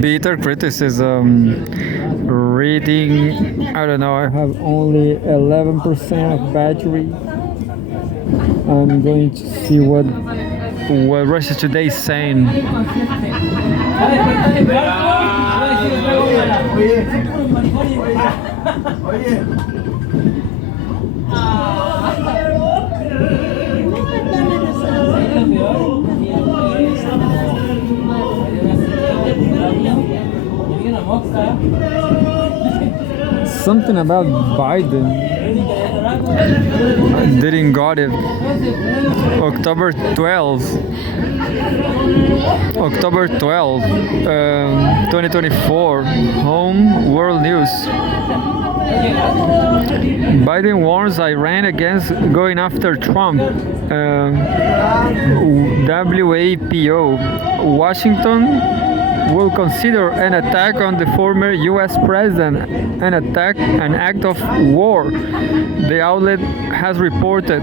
Bitter criticism. Reading, I don't know, I have only 11% of battery. I'm going to see what Russia Today is saying. Something about Biden. I didn't got it. October 12th. October 12th, 2024. Home World News. Biden warns Iran against going after Trump. WAPO. Washington will consider an attack on the former U.S. president an act of war, the outlet has reported.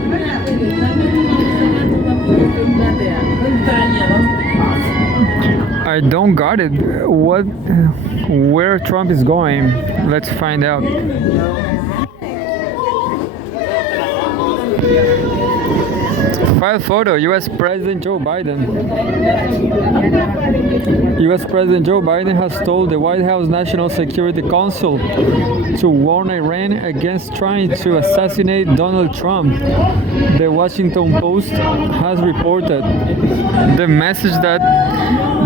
I don't got it. Where Trump is going? Let's find out. File photo, U.S. President Joe Biden. U.S. President Joe Biden has told the White House National Security Council to warn Iran against trying to assassinate Donald Trump. The Washington Post has reported. The message that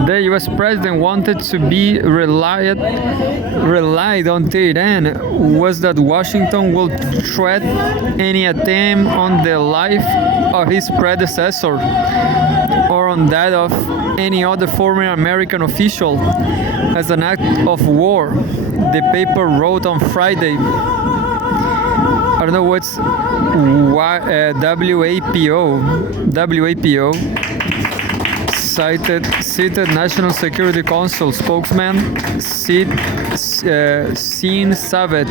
the U.S. President wanted to be relied on Tehran was that Washington will threat any attempt on the life of his predecessor or on that of any other former American official as an act of war, the paper wrote on Friday. I don't know what's WAPO cited National Security Council spokesman Sin Savet,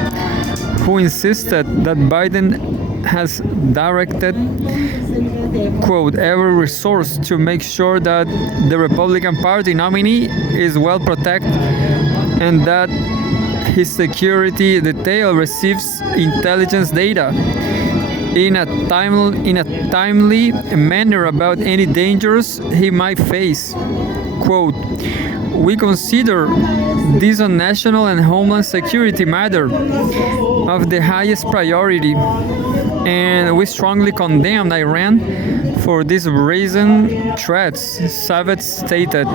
who insisted that Biden has directed, quote, every resource to make sure that the Republican Party nominee is well protected and that his security detail receives intelligence data in a timely manner about any dangers he might face. Quote, we consider this a national and homeland security matter of the highest priority, and we strongly condemn Iran for these brazen threats, Savet stated.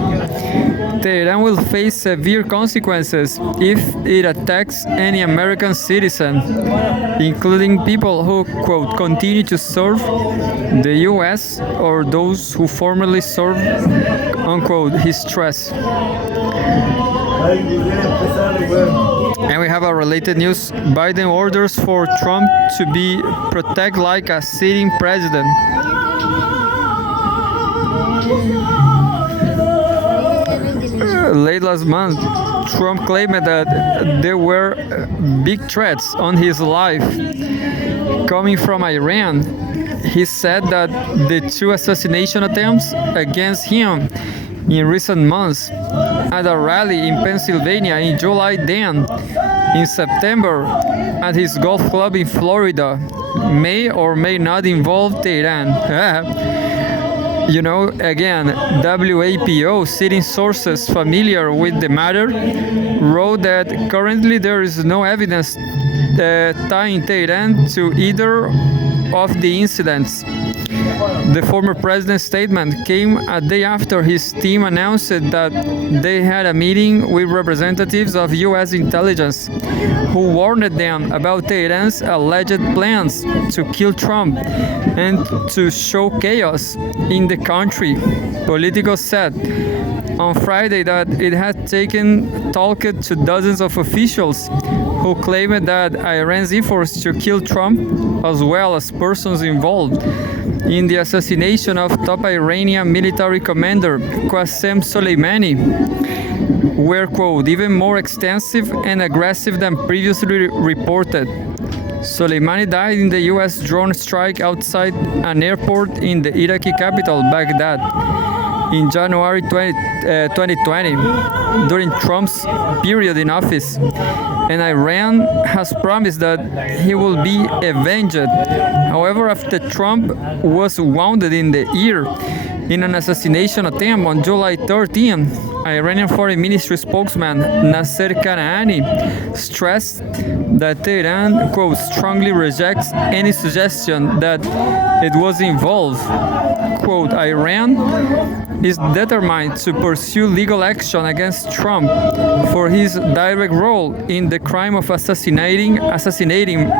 Tehran will face severe consequences if it attacks any American citizen, including people who, quote, continue to serve the U.S. or those who formerly served, unquote, he stressed. And we have a related news. Biden orders for Trump to be protected like a sitting president. Late last month, Trump claimed that there were big threats on his life coming from Iran. He said that the two assassination attempts against him in recent months at a rally in Pennsylvania in July, then in September at his golf club in Florida may or may not involve Tehran. You know, again, WAPO, citing sources familiar with the matter, wrote that currently there is no evidence tying Tehran to either of the incidents. The former president's statement came a day after his team announced that they had a meeting with representatives of U.S. intelligence who warned them about Tehran's alleged plans to kill Trump and to show chaos in the country. Politico said on Friday that it had talked to dozens of officials who claimed that Iran's efforts to kill Trump, as well as persons involved in the assassination of top Iranian military commander Qasem Soleimani, were, quote, even more extensive and aggressive than previously reported. Soleimani died in the U.S. drone strike outside an airport in the Iraqi capital, Baghdad. in January 2020 during Trump's period in office, and Iran has promised that he will be avenged. However, after Trump was wounded in the ear in an assassination attempt on July 13, Iranian Foreign Ministry spokesman Nasser Kanani stressed that Tehran, quote, strongly rejects any suggestion that it was involved. Quote, Iran is determined to pursue legal action against Trump for his direct role in the crime of assassinating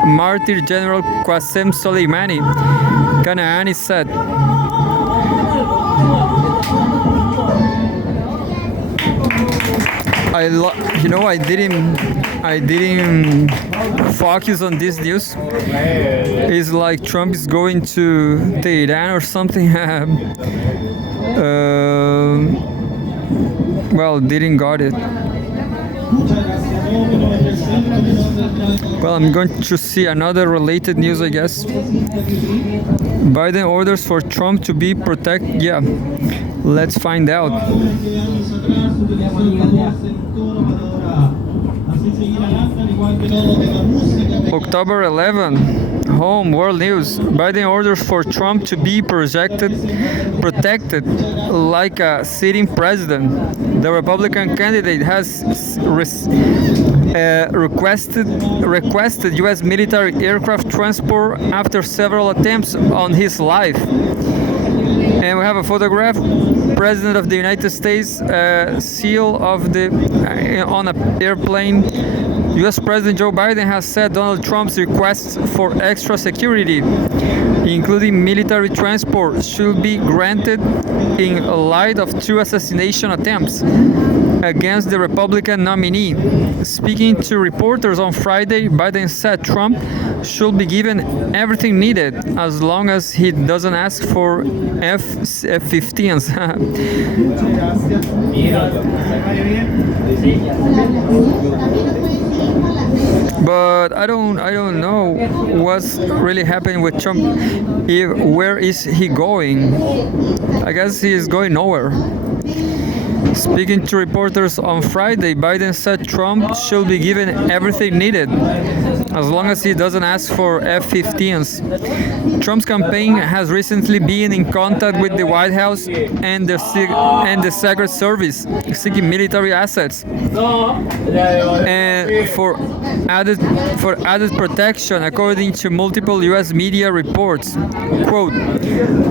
martyr General Qasem Soleimani, Kanani said. I didn't focus on this news. It's like Trump is going to Tehran or something. Well, didn't got it. Well, I'm going to see another related news, I guess. Biden orders for Trump to be protected. Yeah, let's find out. October 11, home world news. Biden orders for Trump to be protected like a sitting president. The Republican candidate has requested U.S. military aircraft transport after several attempts on his life. And we have a photograph. President of the United States, seal of the on an airplane. U.S. President Joe Biden has said Donald Trump's requests for extra security, including military transport, should be granted in light of 2 assassination attempts against the Republican nominee. Speaking to reporters on Friday, Biden said Trump should be given everything needed as long as he doesn't ask for F-15s. But I don't know what's really happening with Trump. Where is he going? I guess he is going nowhere. Speaking to reporters on Friday, Biden said Trump should be given everything needed as long as he doesn't ask for F-15s. Trump's campaign has recently been in contact with the White House and the Secret Service, seeking military assets and for added protection, according to multiple U.S. media reports. Quote,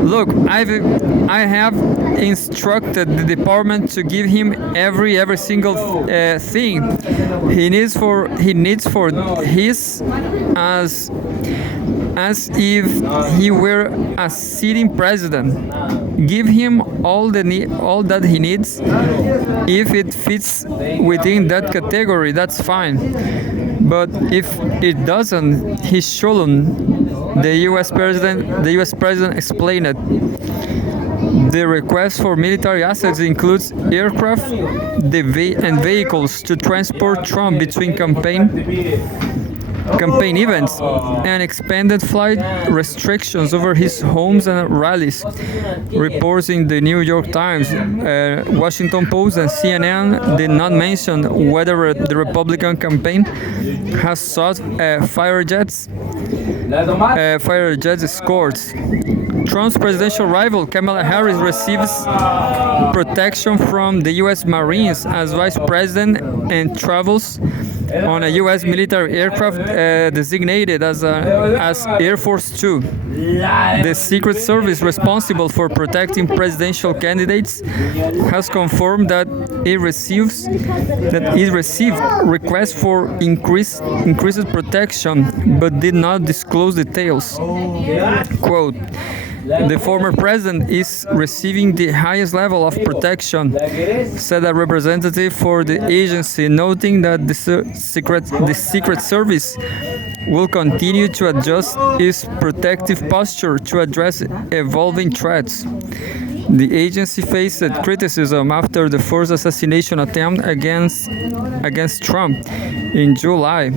"Look, I have instructed the department to give him every single thing he needs for his as if he were a sitting president. Give him all that he needs. If it fits within that category, that's fine. But if it doesn't, he shouldn't." The U.S. president explained it. The request for military assets includes aircraft and vehicles to transport Trump between campaign events and expanded flight restrictions over his homes and rallies. Reports in the New York Times, Washington Post, and CNN did not mention whether the Republican campaign has sought fighter jets escorts. Trump's presidential rival Kamala Harris receives protection from the U.S. Marines as vice president and travels on a U.S. military aircraft designated as Air Force Two. The Secret Service responsible for protecting presidential candidates has confirmed that it received requests for increased protection, but did not disclose details. Quote, "The former president is receiving the highest level of protection," said a representative for the agency, noting that the Secret Service will continue to adjust its protective posture to address evolving threats. The agency faced criticism after the first assassination attempt against Trump in July,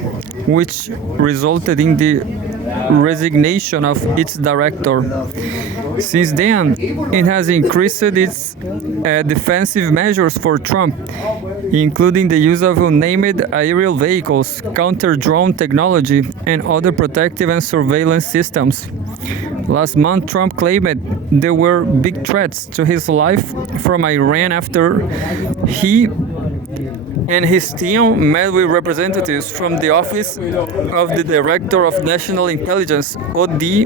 which resulted in the resignation of its director. Since then, it has increased its defensive measures for Trump, including the use of unmanned aerial vehicles, counter-drone technology, and other protective and surveillance systems. Last month, Trump claimed there were big threats to his life from Iran after he and his team met with representatives from the Office of the Director of National Intelligence, ODNA.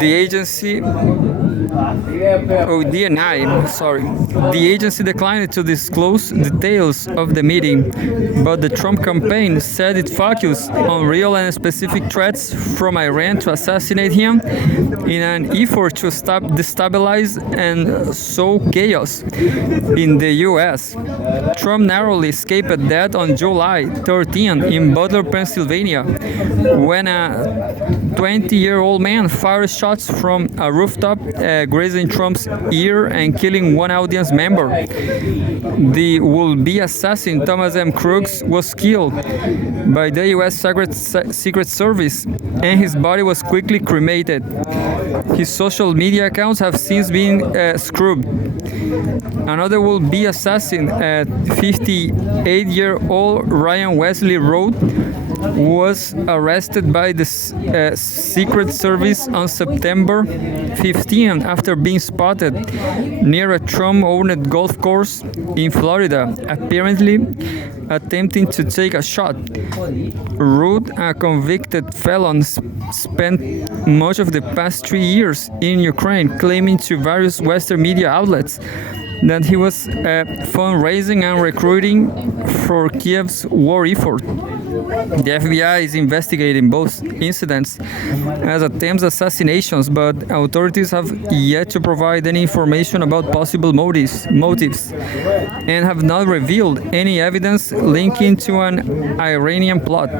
The agency DNI, sorry. The agency declined to disclose details of the meeting, but the Trump campaign said it focused on real and specific threats from Iran to assassinate him in an effort to destabilize and sow chaos in the U.S. Trump narrowly escaped death on July 13 in Butler, Pennsylvania, when a 20-year-old man fired shots from a rooftop, grazing Trump's ear and killing one audience member. The would-be assassin, Thomas M. Crooks, was killed by the U.S. Secret Service, and his body was quickly cremated. His social media accounts have since been scrubbed. Another would-be assassin, 58-year-old Ryan Wesley Road, was arrested by the Secret Service on September 15 after being spotted near a Trump-owned golf course in Florida, apparently attempting to take a shot. Rood, a convicted felon, spent much of the past 3 years in Ukraine, claiming to various Western media outlets that he was fundraising and recruiting for Kiev's war effort. The FBI is investigating both incidents as attempted assassinations, but authorities have yet to provide any information about possible motives, and have not revealed any evidence linking to an Iranian plot.